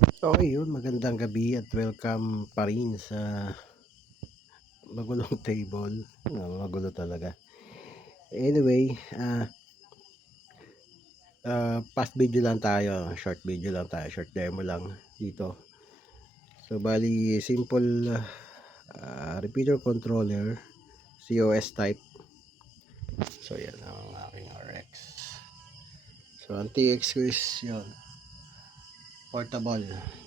So ayun, magandang gabi at welcome pa rin sa magulong table. Magulo talaga. Anyway, past video lang tayo, short video lang tayo, short demo lang dito. So bali, simple repeater controller, COS type. So yan ang aking RX. So ang TX ko is yun, portable.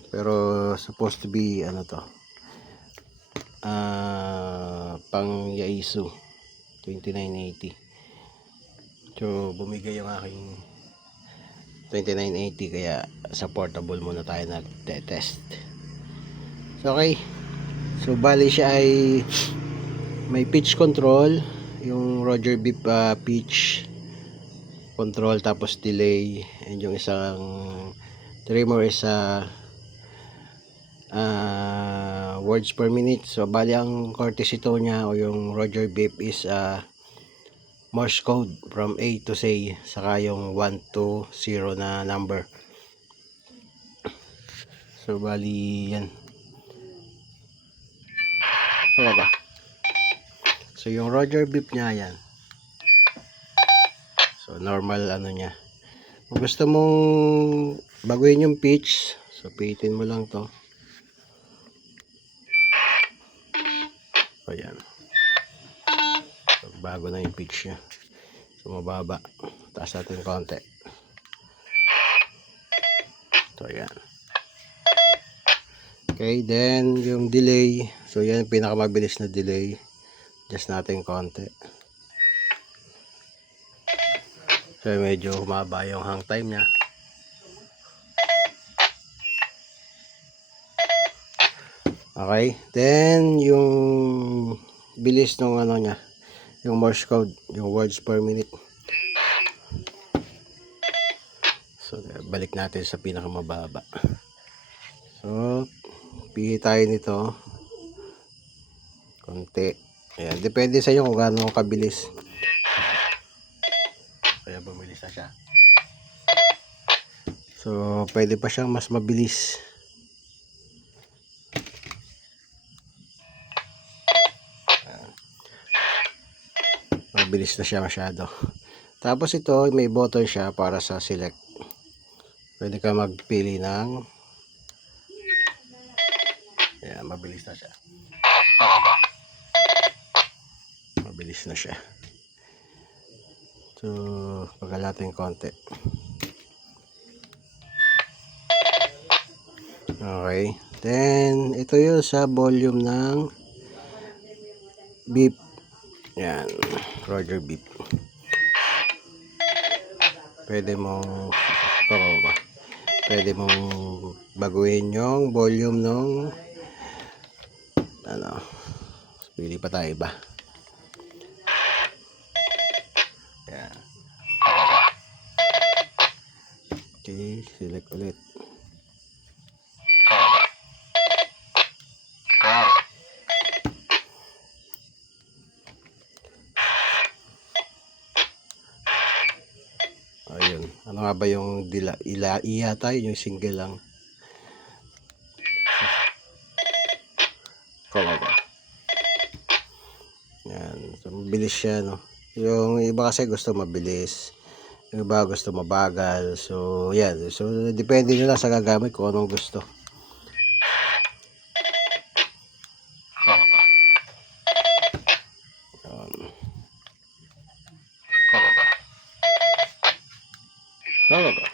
Pero supposed to be ano to, pang Yaesu 2980. So bumigay yung aking 2980 kaya sa portable muna tayo nag-test. So okay. So bali siya ay may pitch control, yung Roger Beep pitch control, tapos delay, and yung isang trimmer is words per minute. So bali ang courtesy tone niya o yung Roger Beep is Morse code from A to Z, saka yung 1 to 0 na number. So bali yan. Ano ba? So yung Roger Beep niya yan. So normal ano niya. Kung gusto mong baguhin yung pitch, so pihitin mo lang to. Ayan. So, bago na yung pitch niya. So mababa. Taas natin konti. So ayan. Okay, then yung delay. So yan yung pinakamabilis na delay. Just natin konti. So medyo humaba yung hang time niya. Okay, then yung bilis ng ano niya, yung Morse code, yung words per minute. So balik natin sa pinakamababa. So pili tayo nito konti. Ayan, depende sa inyo kung gaano kabilis. Kaya bumilis na siya. So pwede pa siyang mas mabilis. Mabilis na siya masyado. Tapos ito may button siya para sa select. Pwede ka magpili ng, ayan, mabilis na siya. Mabilis na siya. So pagkalating konti. Okay, then ito yun sa volume ng beep. Yan, Roger Beep. Pwede mong baguhin yung volume ng ano, pili pa tayo iba. Yan. Okay, select ulit. Ayun, ano nga ba yung iya tayo, yung single lang. Yan, so mabilis siya, no. Yung iba kasi gusto mabilis, yung iba gusto mabagal. So yan, so depende nila sa gagamit kung anong gusto. Talaga.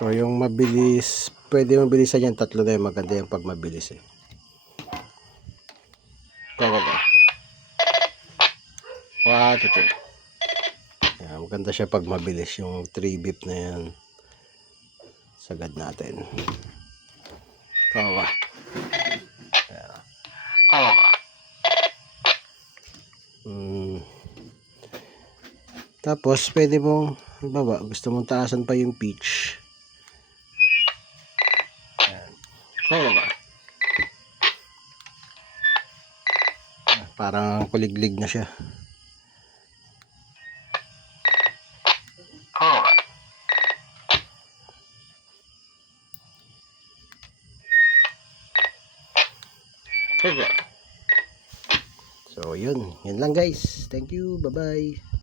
So yung mabilis, pwede mabilisan yan, tatlo na yung maganda yung pag mabilis eh. Yan, maganda siya pag mabilis, yung 3 beep na yan. Sagad natin. Tapos pwede mong baba, gusto mong taasan pa yung pitch. Yan. Parang kuliglig na siya. So yun lang guys. Thank you. Bye bye.